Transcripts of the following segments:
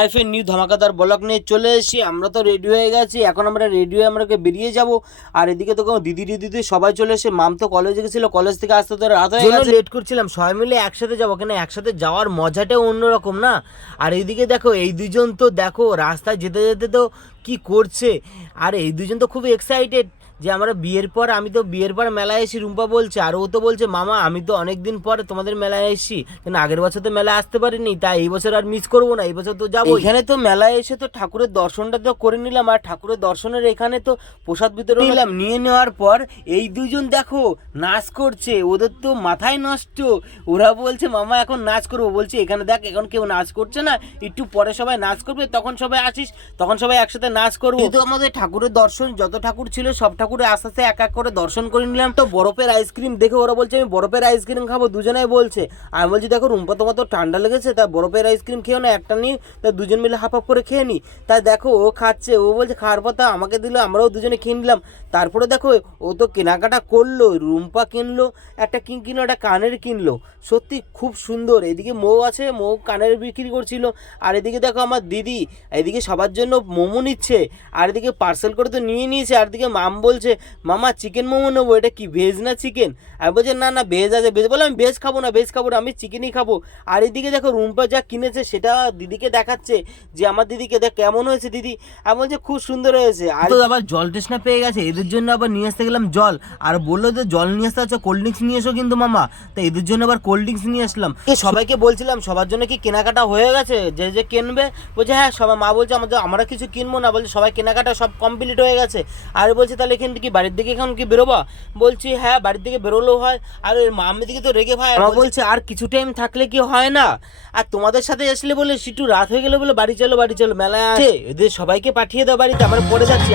আইফের new ধামাকাদার blog নিয়ে চলে এসেছি। আমরা তো রেডি হয়ে গেছি, এখন আমরা রেডি হয়ে আমরা বেরিয়ে যাব। আর এদিকে তো দিদি সবাই চলে এসে, মাম তো কলেজে গেছিল, কলেজ থেকে আসতে তো রাত হয়ে গেছে, লেট করছিলাম। সবাই মিলে একসাথে যাবো, কেন একসাথে যাওয়ার মজাটাও অন্যরকম না। আর এইদিকে দেখো এই দুজন তো দেখো রাস্তায় যেতে যেতে তো কি করছে। আর এই দুজন তো খুব এক্সাইটেড যে আমরা বিয়ের পর, আমি তো বিয়ের পর মেলায় এসেছি রুম্পা বলছে। আর ও তো বলছে মামা আমি তো অনেক দিন পরে তোমাদের মেলায় এসেছি, কিন্তু আগের বছর তো মেলায় আসতে পারিনি, তাই এই বছর আর মিস করবো না, এই বছর তো যাবো। এখানে তো মেলায় এসে তো ঠাকুরের দর্শনটা তো করে নিলাম, আর ঠাকুরের দর্শনের এখানে তো প্রসাদ বিতরণ নিলাম। নিয়ে নেওয়ার পর এই দুজন দেখো নাচ করছে, ওদের তো মাথায় নষ্ট। ওরা বলছে মামা এখন নাচ করবো, বলছি এখানে দেখ এখন কেউ নাচ করছে না, একটু পরে সবাই নাচ করবে, তখন সবাই আসিস, তখন সবাই একসাথে নাচ করবো। কিন্তু আমাদের ঠাকুরের দর্শন যত ঠাকুর ছিল সব ঠাকুরে আস্তে আস্তে এক এক করে দর্শন করে নিলাম। তো বরফের আইসক্রিম দেখে ওরা বলছে আমি বরফের আইসক্রিম খাবো, দুজনেই বলছে। আমি বলছি দেখো রুম্পা তোমার তো ঠান্ডা লেগেছে, তা বরফের আইসক্রিম খেও না, একটা নিই, তা দুজন মিলে হাফ হাফ করে খেয়ে নি। তাই দেখো ও খাচ্ছে, ও বলছে খাওয়ার পর তা আমাকে দিল, আমরাও দুজনে খেয়ে নিলাম। তারপরে দেখো ও তো কেনাকাটা করলো, রুম্পা কিনলো একটা কিনলো, একটা কানের কিনলো, সত্যি খুব সুন্দর। এদিকে মৌ আছে, মৌ কানের বিক্রি করছিল। আর এদিকে দেখো আমার দিদি এদিকে সবার জন্য মোমো নিচ্ছে, আর এদিকে পার্সেল করে তো নিয়ে নিয়েছে। আর এদিকে মাম বলছে মামা চিকেন মোমো নেবো, এটা কি ভেজ না চিকেন? আমি বলছি না না ভেজ আছে, ভেজ বলে আমি ভেজ খাবো না, ভেজ খাবো না, আমি চিকেনই খাবো। আর এদিকে দেখো রুম্পা যা কিনেছে সেটা দিদিকে দেখাচ্ছে যে আমার দিদিকে দেখ কেমন হয়েছে দিদি। আমি বলছি খুব সুন্দর হয়েছে। আর তো আবার জল তৃষ্ণা পেয়ে গেছে, এদের জন্য আবার নিয়ে আসতে গেলাম জল। আর বললো যে জল নিয়ে আসতে হচ্ছে, কোল্ড ড্রিঙ্কস নিয়ে এসো কিন্তু মামা, তো এদের জন্য আবার কোল্ড ড্রিঙ্কস নিয়ে আসলাম। সবাইকে বলছিলাম সবার জন্য কি কেনাকাটা হয়ে গেছে, যে যে কিনবে বলছে হ্যাঁ সবাই। মা বলছে আমরা কিছু কিনবো না, বলছে সবাই কেনাকাটা সব কমপ্লিট হয়ে গেছে। আর বলছে তাহলে এখান থেকে বাড়ির দিকে এখন কি বেরোবা? বলছি হ্যাঁ বাড়ির দিকে বেরোলেও হয়। আর মামের দিকে তো রেগে ভাই, মা বলছে আর কিছু টাইম থাকলে কি হয় না, আর তোমাদের সাথে আসলে বলে একটু রাত হয়ে গেলে বলে বাড়ি চলো বাড়ি চলো, মেলায় আছে, এদের সবাইকে পাঠিয়ে দাও বাড়িতে, আমরা পড়ে যাচ্ছি।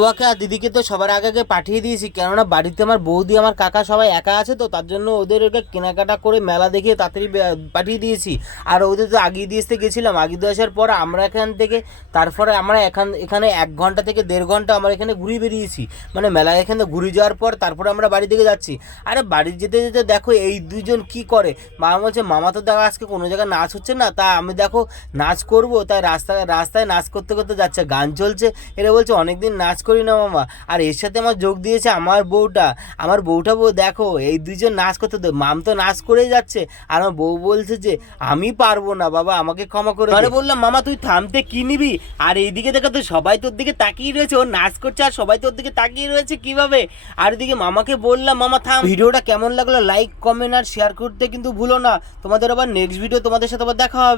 তোমাকে আর দিদিকে তো সবার আগে আগে পাঠিয়ে দিয়েছি, কেননা বাড়িতে আমার বৌদি আমার কাকা সবাই একা আছে, তো তার জন্য ওদেরকে কেনাকাটা করে মেলা দেখিয়ে তাড়াতাড়ি পাঠিয়ে দিয়েছি। আর ওদের তো আগিয়ে দিয়ে আসতে গেছিলাম, আগিয়ে দিয়ে আসার পর আমরা এখান থেকে তারপরে আমরা এখানে 1 ঘন্টা থেকে 1.5 ঘন্টা আমরা এখানে ঘুরে বেরিয়েছি, মানে মেলায় এখানে ঘুরে যাওয়ার পর তারপরে আমরা বাড়ি থেকে যাচ্ছি। আরে বাড়ি যেতে যেতে দেখো এই দুজন কি করে, মামা বলছে মামা তো দেখো আজকে কোনো জায়গায় নাচ হচ্ছে না, তা আমি দেখো নাচ করব, তাই রাস্তায় নাচ করতে করতে যাচ্ছে, গান চলছে। এরা বলছে অনেকদিন নাচ করি না মামা। আর এর সাথে আমার যোগ দিয়েছে আমার বউটা দেখো এই দুজন নাচ করতে, মাম তো নাচ করেই যাচ্ছে, আর আমার বউ বলছে যে আমি পারবো না বাবা, আমাকে ক্ষমা করে। আরে বললাম মামা তুই থামতে কি নিবি? আর এইদিকে দেখো তো সবাই তোর দিকে তাকিয়ে রয়েছে, ও নাচ করছে আর সবাই তোর দিকে তাকিয়ে রয়েছে কিভাবে। আর এদিকে মামাকে বললাম মামা থাম। ভিডিওটা কেমন লাগলো লাইক কমেন্ট আর শেয়ার করতে কিন্তু ভুলো না। তোমাদের আবার নেক্সট ভিডিও তোমাদের সাথে আবার দেখা হবে।